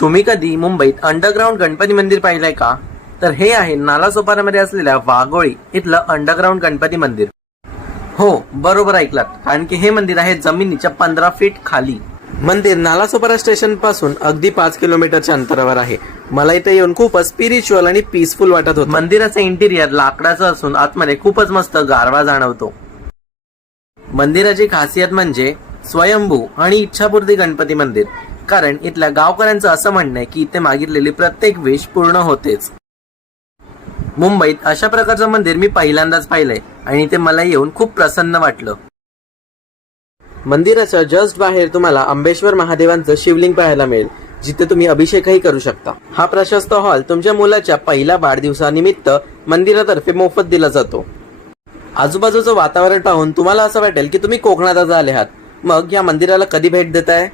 तुम्ही कधी मुंबईत अंडरग्राऊंड गणपती मंदिर पाहिलंय का? तर हे आहे नालासोपारामध्ये असलेल्या वाघोळी इथलं अंडरग्राऊंड गणपती मंदिर. हो, बरोबर ऐकलात, कारण की हे मंदिर आहे जमिनीच्या 15 फीट खाली. मंदिर नालासोपारा स्टेशन पासून अगदी 5 किलोमीटरच्या अंतरावर आहे. मला इथे येऊन खूपच स्पिरिच्युअल आणि पीसफुल वाटत होतं. मंदिराचं इंटिरियर लाकडाचं असून आतमध्ये खूपच मस्त गारवा जाणवतो. मंदिराची खासियत म्हणजे स्वयंभू आणि इच्छापूर्ती गणपती मंदिर, कारण इथल्या गावकऱ्यांचं असं म्हणणं आहे की इथे मागितलेली प्रत्येक विश पूर्ण होतेच. मुंबईत अशा प्रकारचं मंदिर मी पहिल्यांदाच पाहिलंय आणि इथे मला येऊन खूप प्रसन्न वाटलं. मंदिराच्या जस्ट बाहेर तुम्हाला अंबेश्वर महादेवांचं शिवलिंग पाहायला मिळेल, जिथे तुम्ही अभिषेकही करू शकता. हा प्रशस्त हॉल तुमच्या मुलाच्या पहिल्या वाढदिवसानिमित्त मंदिरातर्फे मोफत दिला जातो. आजूबाजूचं वातावरण पाहून तुम्हाला असं वाटेल की तुम्ही कोकणातच आले आहात. मग या मंदिराला कधी भेट देताय?